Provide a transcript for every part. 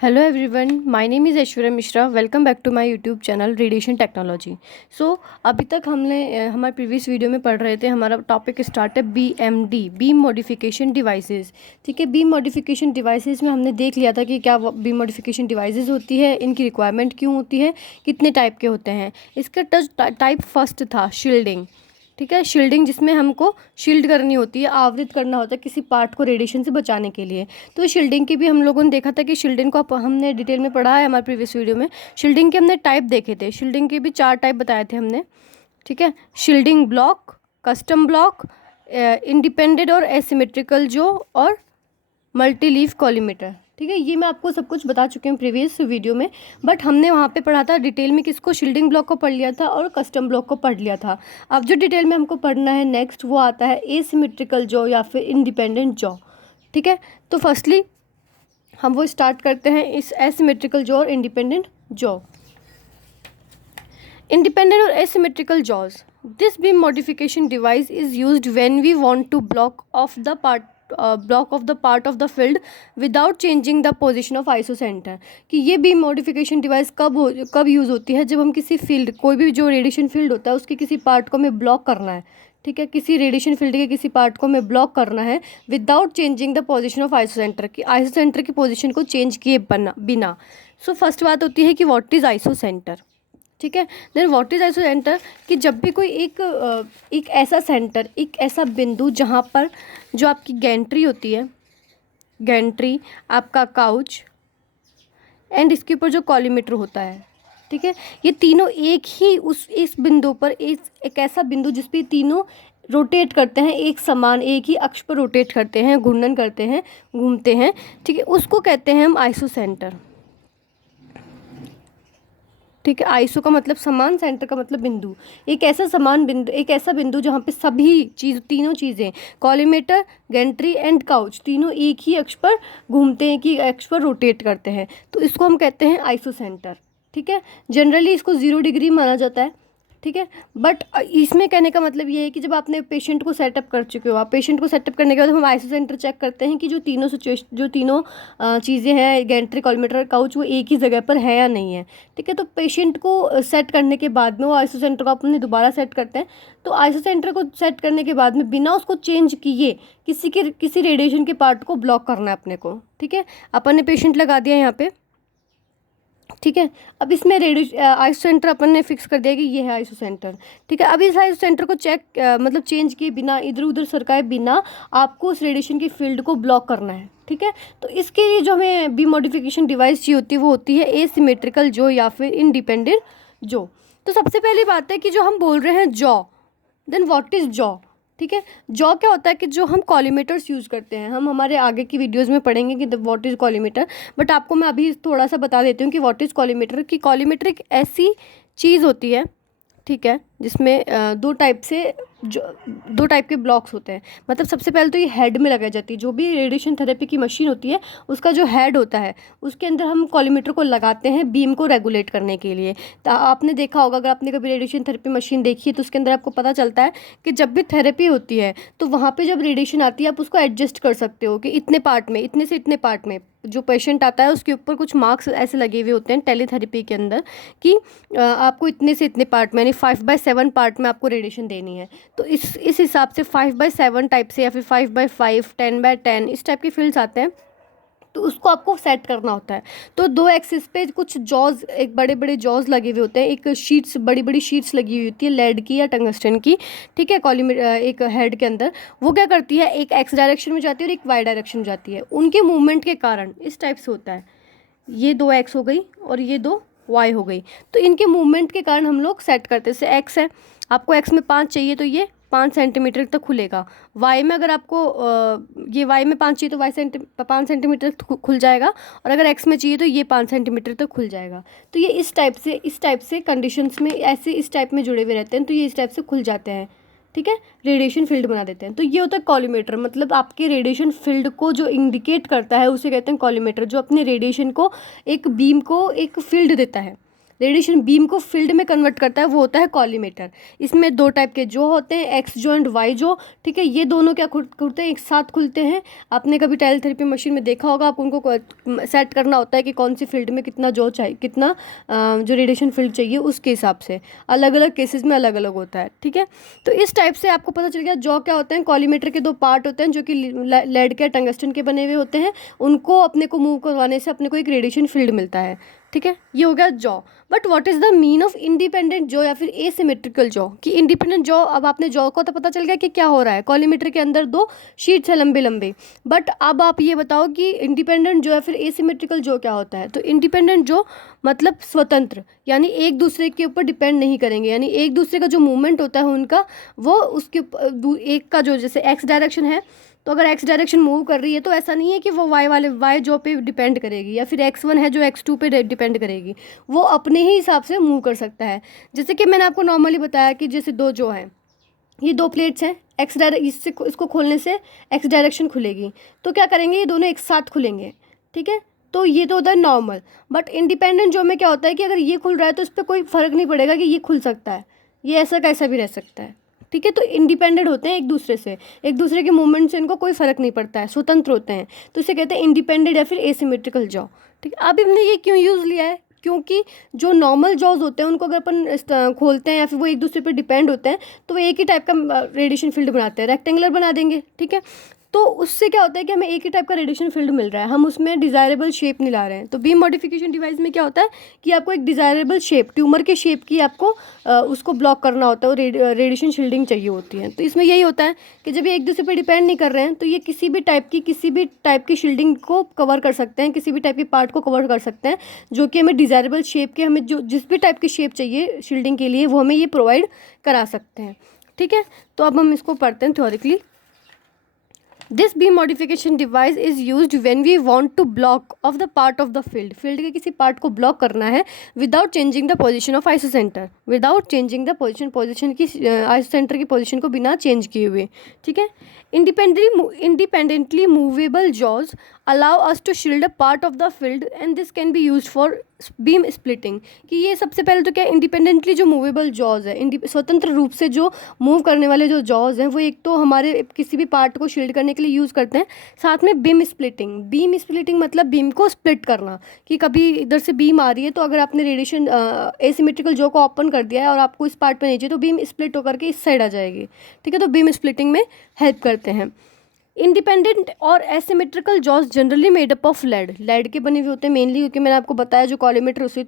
Hello everyone, my name is Aishwarya Mishra. Welcome back to my YouTube channel radiation technology. अभी तक हमने हमारे previous video में पढ़ रहे थे। हमारा टॉपिक स्टार्ट है BMD, बीम मॉडिफिकेशन डिवाइसेस। ठीक है, बीम मॉडिफिकेशन डिवाइसेस में हमने देख लिया था कि क्या बीम मॉडिफिकेशन डिवाइसेस होती है, इनकी रिक्वायरमेंट क्यों होती है, कितने टाइप के होते हैं। इसका टाइप फर्स्ट था शील्डिंग। ठीक है, शील्डिंग जिसमें हमको शील्ड करनी होती है, आवृत करना होता है किसी पार्ट को रेडिएशन से बचाने के लिए। तो शील्डिंग की भी हम लोगों ने देखा था कि शील्डिंग को हमने डिटेल में पढ़ा है हमारे प्रीवियस वीडियो में। शील्डिंग के हमने टाइप देखे थे, शील्डिंग के भी 4 टाइप बताए थे हमने। ठीक है, shielding block, custom block, independent और एसिमेट्रिकल जो, और मल्टी लीफ कॉलीमीटर। ठीक है, ये मैं आपको सब कुछ बता चुकी हूँ प्रीवियस वीडियो में। बट हमने वहाँ पे पढ़ा था डिटेल में किसको, शील्डिंग ब्लॉक को पढ़ लिया था और कस्टम ब्लॉक को पढ़ लिया था। अब जो डिटेल में हमको पढ़ना है नेक्स्ट, वो आता है एसिमेट्रिकल जॉ या फिर इंडिपेंडेंट जॉ। ठीक है, तो फर्स्टली हम वो स्टार्ट करते हैं इस एसिमेट्रिकल जॉ और independent jaw. Independent or asymmetrical jaws. This beam modification device is used when we want to block off the part of the field without changing the position of isocenter। कि ये beam modification device कब use होती है, जब हम किसी field, कोई भी जो रेडिएशन फील्ड होता है उसके किसी पार्ट को हमें ब्लॉक करना है। ठीक है, किसी रेडिएशन फील्ड के किसी पार्ट को हमें ब्लॉक करना है without changing the position of isocentre, की आइसोसेंटर की पोजिशन को चेंज किए बिना। सो फर्स्ट बात होती है कि व्हाट इज़ आइसोसेंटर। ठीक है, देन व्हाट इज़ आइसोसेंटर, कि जब भी कोई एक ऐसा सेंटर, एक ऐसा बिंदु जहाँ पर जो आपकी गैंट्री होती है, गैंट्री, आपका काउच एंड इसके ऊपर जो कॉलीमीटर होता है, ठीक है, ये तीनों एक ही इस बिंदु पर, एक ऐसा बिंदु जिस पे तीनों रोटेट करते हैं, एक समान एक ही अक्ष पर रोटेट करते हैं, घूर्णन करते हैं, घूमते हैं। ठीक है, उसको कहते हैं हम आइसोसेंटर। ठीक है, आइसो का मतलब समान, सेंटर का मतलब बिंदु। एक ऐसा समान बिंदु, एक ऐसा बिंदु जहाँ पे सभी तीनों चीज़ें, कॉलीमेटर, गैंट्री एंड काउच, तीनों एक ही अक्ष पर घूमते हैं, कि अक्ष पर रोटेट करते हैं, तो इसको हम कहते हैं आइसोसेंटर। ठीक है, जनरली इसको 0 डिग्री माना जाता है। ठीक है, बट इसमें कहने का मतलब ये है कि जब आपने पेशेंट को सेटअप कर चुके हो, आप पेशेंट को सेटअप करने के बाद हम आइसोसेंटर चेक करते हैं कि जो तीनों चीज़ें हैं, गैंट्री, कॉलीमेटर, काउच, वो एक ही जगह पर है या नहीं है। ठीक है, तो पेशेंट को सेट करने के बाद में वो आइसोसेंटर को अपने दोबारा सेट करते हैं। तो आइसोसेंटर को सेट करने के बाद में बिना उसको चेंज किए किसी रेडिएशन के पार्ट को ब्लॉक करना है अपने को। ठीक है, अपन ने पेशेंट लगा दिया यहाँ पे। ठीक है, अब इसमें आइसोसेंटर अपन ने फिक्स कर दिया कि ये है आइसोसेंटर। ठीक है, अब इस आइसोसेंटर को मतलब चेंज किए बिना, इधर उधर सरकाए बिना, आपको उस रेडिएशन की फील्ड को ब्लॉक करना है। ठीक है, तो इसके लिए जो हमें बीम मॉडिफिकेशन डिवाइस चाहिए होती है वो होती है एसिमेट्रिकल जॉ या फिर इंडिपेंडेंट जॉ। तो सबसे पहली बात है कि जो हम बोल रहे हैं jaw, then what is jaw. ठीक है, जॉ क्या होता है कि जो हम कॉलीमीटर्स यूज़ करते हैं, हम हमारे आगे की वीडियोज़ में पढ़ेंगे कि व्हाट इज़ कॉलीमीटर, बट आपको मैं अभी थोड़ा सा बता देती हूँ कि व्हाट इज़ कॉलीमीटर। कि कॉलीमीटर एक ऐसी चीज़ होती है, ठीक है, जिसमें दो टाइप के ब्लॉक्स होते हैं। मतलब सबसे पहले तो ये हेड में लगाई जाती है, जो भी रेडिएशन थेरेपी की मशीन होती है उसका जो हेड होता है उसके अंदर हम कॉलीमीटर को लगाते हैं बीम को रेगुलेट करने के लिए। तो आपने देखा होगा, अगर आपने कभी रेडिएशन थेरेपी मशीन देखी है तो उसके अंदर आपको पता चलता है कि जब भी थेरेपी होती है तो वहाँ पर जब रेडिएशन आती है आप उसको एडजस्ट कर सकते हो कि इतने पार्ट में, इतने से इतने पार्ट में। जो पेशेंट आता है उसके ऊपर कुछ मार्क्स ऐसे लगे हुए होते हैं टेलीथेरेपी के अंदर कि आपको इतने से इतने पार्ट में, यानी 5/7 पार्ट में आपको रेडिएशन देनी है। तो इस हिसाब से 5/7 टाइप से, या फिर 5/5, 10/10 इस टाइप के फील्ड्स आते हैं, तो उसको आपको सेट करना होता है। तो 2 एक्सिस पे कुछ जॉज, एक बड़े बड़े जॉज लगे हुए होते हैं, एक शीट्स, बड़ी बड़ी शीट्स लगी हुई होती है लेड की या टंगस्टन की। ठीक है, एक हेड के अंदर वो क्या करती है, एक एक्स डायरेक्शन में जाती है और एक वाई डायरेक्शन में जाती है। उनके मूवमेंट के कारण इस टाइप से होता है, ये 2 एक्स हो गई और ये 2 वाई हो गई। तो इनके मूवमेंट के कारण हम लोग सेट करते हैं। जैसे एक्स है, आपको एक्स में 5 चाहिए तो ये 5 सेंटीमीटर तक खुलेगा। वाई में अगर आपको ये वाई में 5 चाहिए तो 5 सेंटीमीटर तक खुल जाएगा, और अगर एक्स में चाहिए तो ये 5 सेंटीमीटर तक खुल जाएगा। तो ये इस टाइप से कंडीशंस में ऐसे इस टाइप में जुड़े हुए रहते हैं, तो ये इस टाइप से खुल जाते हैं। ठीक है, रेडिएशन फील्ड बना देते हैं। तो ये होता है कॉलीमीटर, मतलब आपके रेडिएशन फील्ड को जो इंडिकेट करता है उसे कहते हैं कॉलीमीटर, जो अपने रेडिएशन को, एक बीम को एक फील्ड देता है। रेडिएशन बीम को फील्ड में कन्वर्ट करता है, वो होता है कॉलीमेटर। इसमें दो टाइप के जो होते हैं, एक्स जो एंड वाई जो, ठीक है। ये दोनों क्या खुलते हैं, एक साथ खुलते हैं। आपने कभी टेलीथेरेपी मशीन में देखा होगा, आपको उनको सेट करना होता है कि कौन सी फील्ड में कितना जो चाहिए, कितना जो रेडिएशन फील्ड चाहिए उसके हिसाब से। अलग अलग केसेस में अलग अलग होता है, ठीक है। तो इस टाइप से आपको पता चल गया जॉ क्या होते हैं। कॉलीमेटर के दो पार्ट होते हैं जो कि लेड के टंगस्टन के बने हुए होते हैं। उनको अपने को मूव करवाने से अपने को एक रेडिएशन फील्ड मिलता है, ठीक है। ये हो गया jaw. But what is the mean of independent jaw या फिर एसिमेट्रिकल जॉ, कि इंडिपेंडेंट जॉ, अब आपने जॉ को तो पता चल गया कि क्या हो रहा है, कॉलीमेटर के अंदर दो शीट्स है लंबे लंबे। बट अब आप ये बताओ कि इंडिपेंडेंट जॉ या फिर एसिमेट्रिकल जॉ क्या होता है। तो इंडिपेंडेंट जॉ मतलब स्वतंत्र, यानी एक दूसरे के ऊपर डिपेंड नहीं करेंगे, यानी एक दूसरे का जो मूवमेंट होता है उनका, वो उसके एक का जो, जैसे एक्स डायरेक्शन है, तो अगर एक्स डायरेक्शन मूव कर रही है तो ऐसा नहीं है कि वो वाई जो पे डिपेंड करेगी, या फिर एक्स वन है जो एक्स टू पे डिपेंड करेगी। वो अपने ही हिसाब से मूव कर सकता है। जैसे कि मैंने आपको नॉर्मली बताया कि जैसे दो जो हैं, ये दो प्लेट्स हैं, एक्स इससे इसको खोलने से एक्स डायरेक्शन खुलेगी, तो क्या करेंगे, ये दोनों एक साथ खुलेंगे, ठीक है। तो ये तो होता है नॉर्मल। बट इंडिपेंडेंट जो में क्या होता है कि अगर ये खुल रहा है तो इस पर कोई फ़र्क नहीं पड़ेगा कि ये खुल सकता है, ये ऐसा कैसा भी रह सकता है, ठीक है। तो इंडिपेंडेंट होते हैं एक दूसरे से, एक दूसरे के मूवमेंट से इनको कोई फ़र्क नहीं पड़ता है, स्वतंत्र होते हैं। तो इसे कहते हैं इंडिपेंडेंट या फिर एसिमेट्रिकल जॉ, ठीक है। अब हमने ये क्यों यूज़ लिया है, क्योंकि जो नॉर्मल जॉज होते हैं उनको अगर अपन खोलते हैं या फिर वो एक दूसरे पर डिपेंड होते हैं तो वो एक ही टाइप का रेडिएशन फील्ड बनाते हैं, रेक्टेंगुलर बना देंगे, ठीक है। तो उससे क्या होता है कि हमें एक ही टाइप का रेडिएशन फील्ड मिल रहा है, हम उसमें डिज़ायरेबल शेप नहीं ला रहे हैं। तो बीम मॉडिफिकेशन डिवाइस में क्या होता है कि आपको एक डिज़ायरेबल शेप, ट्यूमर के शेप की आपको उसको ब्लॉक करना होता है, और रेडिएशन शील्डिंग चाहिए होती है। तो इसमें यही होता है कि जब ये एक दूसरे पर डिपेंड नहीं कर रहे हैं तो ये किसी भी टाइप की शील्डिंग को कवर कर सकते हैं, किसी भी टाइप के पार्ट को कवर कर सकते हैं, जो कि हमें डिज़ायरेबल शेप के, हमें जो जिस भी टाइप की शेप चाहिए शील्डिंग के लिए, वो हमें ये प्रोवाइड करा सकते हैं, ठीक है। तो अब हम इसको पढ़ते हैं theoretically. This beam modification device is used when we want to block of the part of the field के किसी पार्ट को ब्लॉक करना है without changing the position of isocentre, without changing the position की आइसोसेंटर की position को बिना change किए हुए, ठीक है। Independently movable jaws allow us to shield a part of the field and this can be use for beam splitting, कि ये सबसे पहले तो क्या, इंडिपेंडेंटली जो मूवेबल जॉज है, स्वतंत्र रूप से जो मूव करने वाले जो जॉज हैं, वो एक तो हमारे किसी भी पार्ट को शील्ड करने के लिए यूज़ करते हैं। साथ में बीम स्प्लिटिंग मतलब बीम को स्प्लिट करना, कि कभी इधर से बीम आ रही है तो अगर आपने रेडिएशन एसिमेट्रिकल जॉ को ओपन कर दिया है और आपको इस पार्ट पर नहीं चाहिए तो बीम स्प्लिट होकर के इस साइड आ जाएगी, ठीक है। तो बीम स्प्लिटिंग में हेल्प करते हैं। इंडिपेंडेंट और asymmetrical jaws generally made up of lead के बने हुए होते हैं मेनली, क्योंकि मैंने आपको बताया जो कॉलीमेटर होता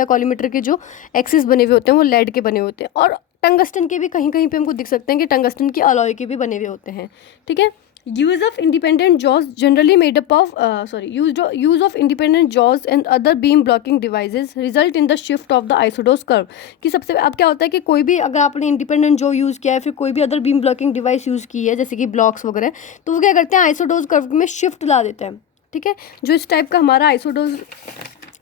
है, कॉलीमेटर के जो एक्सिस बने हुए होते हैं वो लेड के बने हुए होते हैं। और टंगस्टन के भी कहीं कहीं पे हमको दिख सकते हैं कि टंगस्टन की अलॉय के भी बने हुए होते हैं, ठीक है। Use of independent jaws generally made up of use of independent jaws and other beam blocking devices result in the shift of the isodose curve, कि सबसे अब क्या होता है कि कोई भी अगर आपने इंडिपेंडेंट जॉ यूज़ किया है, फिर कोई भी other beam blocking device use की है जैसे कि ब्लॉक्स वगैरह, तो वो क्या करते हैं, आइसोडोस कर्व में शिफ्ट ला देते हैं, ठीक है। जो इस टाइप का हमारा आइसोडोस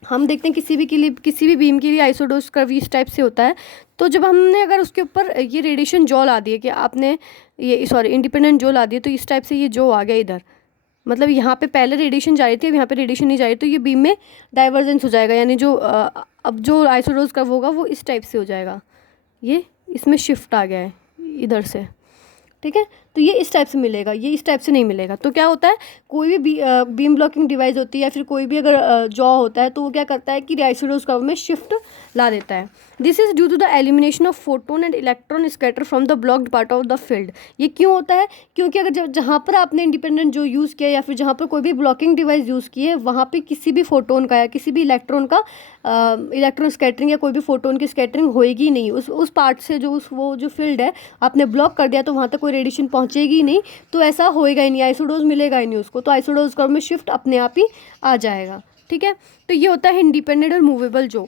हम देखते हैं किसी भी बीम के लिए आइसोडोस कर्व इस टाइप से होता है। तो जब हमने अगर उसके ऊपर ये रेडिएशन जॉ ला दिए, कि आपने इंडिपेंडेंट जॉ ला दिए, तो इस टाइप से ये जॉ आ गया इधर, मतलब यहाँ पे पहले रेडिएशन जा रही थी, अब यहाँ पे रेडिएशन नहीं जा रही, तो ये बीम में डाइवर्जेंस हो जाएगा, यानी जो अब जो आइसोडोस कर्व होगा वो इस टाइप से हो जाएगा, ये इसमें शिफ्ट आ गया है इधर से, ठीक है। तो ये इस टाइप से मिलेगा, ये इस टाइप से नहीं मिलेगा। तो क्या होता है, कोई भी बीम ब्लॉकिंग डिवाइस होती है या फिर कोई भी अगर जॉ होता है तो वो क्या करता है कि आइसोडोस कर्व में शिफ्ट ला देता है। This is due to the elimination of photon and electron scatter from the blocked part of the field. ये क्यों होता है, क्योंकि अगर जहाँ पर आपने इंडिपेंडेंट जो यूज़ किया या फिर जहाँ पर कोई भी ब्लॉकिंग डिवाइस यूज़ की है, वहाँ पर किसी भी फोटोन का या किसी भी इलेक्ट्रॉन का इलेक्ट्रॉन स्कैटरिंग या कोई भी फोटोन की स्कैटरिंग होएगी नहीं उस पार्ट से, वो जो फील्ड है आपने ब्लॉक कर दिया तो वहाँ तक कोई रेडिएशन पहुँचेगी नहीं, तो ऐसा होएगा ही नहीं, आइसोडोज मिलेगा ही नहीं उसको, तो आइसोडोज कर्व में शिफ्ट अपने आप ही आ जाएगा, ठीक है। तो ये होता है इंडिपेंडेंट और मूवेबल जो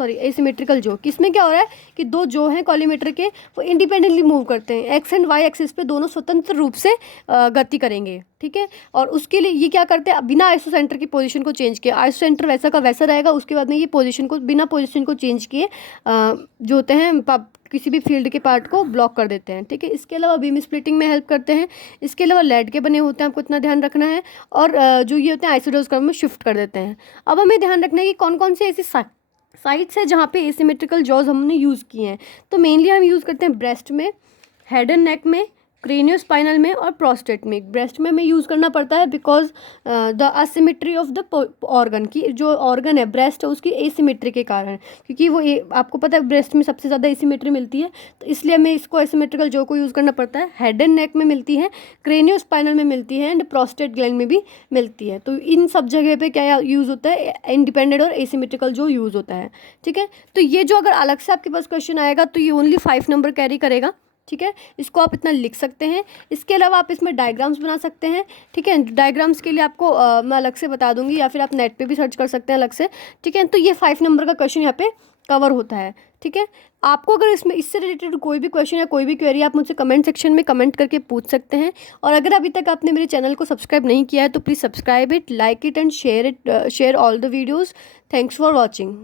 एसिमेट्रिकल जो, किसमें क्या हो रहा है कि दो जो हैं कॉलीमेटर के वो इंडिपेंडेंटली मूव करते हैं, एक्स एंड वाई एक्सिस पे दोनों स्वतंत्र रूप से गति करेंगे, ठीक है। और उसके लिए ये क्या करते हैं, बिना आइसोसेंटर की पोजीशन को चेंज किए, आइसोसेंटर वैसा का वैसा रहेगा, उसके बाद में ये पोजीशन को बिना पोजीशन को चेंज किए जो होते हैं किसी भी फील्ड के पार्ट को ब्लॉक कर देते हैं, ठीक है। इसके अलावा बीम स्प्लिटिंग में हेल्प करते हैं, इसके अलावा लेड के बने होते हैं, आपको इतना ध्यान रखना है, और जो ये होते हैं आइसोडोस कर्व में शिफ्ट कर देते हैं। अब हमें ध्यान रखना है कि कौन कौन से ऐसी साइट्स है जहाँ पे एसिमेट्रिकल जॉज हमने यूज़ किए हैं। तो मेनली हम यूज़ करते हैं ब्रेस्ट में, हेड एंड नेक में, क्रेनियोस्पाइनल में और प्रोस्टेट में। ब्रेस्ट में हमें यूज़ करना पड़ता है because the asymmetry of the organ, की जो ऑर्गन है ब्रेस्ट है उसकी एसिमेट्री के कारण, क्योंकि वो आपको पता है ब्रेस्ट में सबसे ज़्यादा एसिमेट्री मिलती है, तो इसलिए हमें इसको एसिमेट्रिकल जो को यूज़ करना पड़ता है। हेड एंड नेक में मिलती है, क्रेनियोस्पाइनल में मिलती है एंड प्रोस्टेट ग्लैंड में भी मिलती है। तो इन सब जगह पे क्या यूज़ होता है, इंडिपेंडेंट और एसिमेट्रिकल जो यूज़ होता है। ठीक है, तो ये जो अगर अलग से आपके पास क्वेश्चन आएगा तो ये ओनली 5 नंबर कैरी करेगा। ठीक है, इसको आप इतना लिख सकते हैं। इसके अलावा आप इसमें डायग्राम्स बना सकते हैं। ठीक है, डायग्राम्स के लिए आपको मैं अलग से बता दूंगी, या फिर आप नेट पे भी सर्च कर सकते हैं अलग से। ठीक है, तो ये 5 नंबर का क्वेश्चन यहाँ पे कवर होता है। ठीक है, आपको अगर इसमें इससे रिलेटेड कोई भी क्वेश्चन या कोई भी क्वेरी आप मुझसे कमेंट सेक्शन में कमेंट करके पूछ सकते हैं। और अगर अभी तक आपने मेरे चैनल को सब्सक्राइब नहीं किया है तो please subscribe it, like it and share all the videos. Thanks for watching.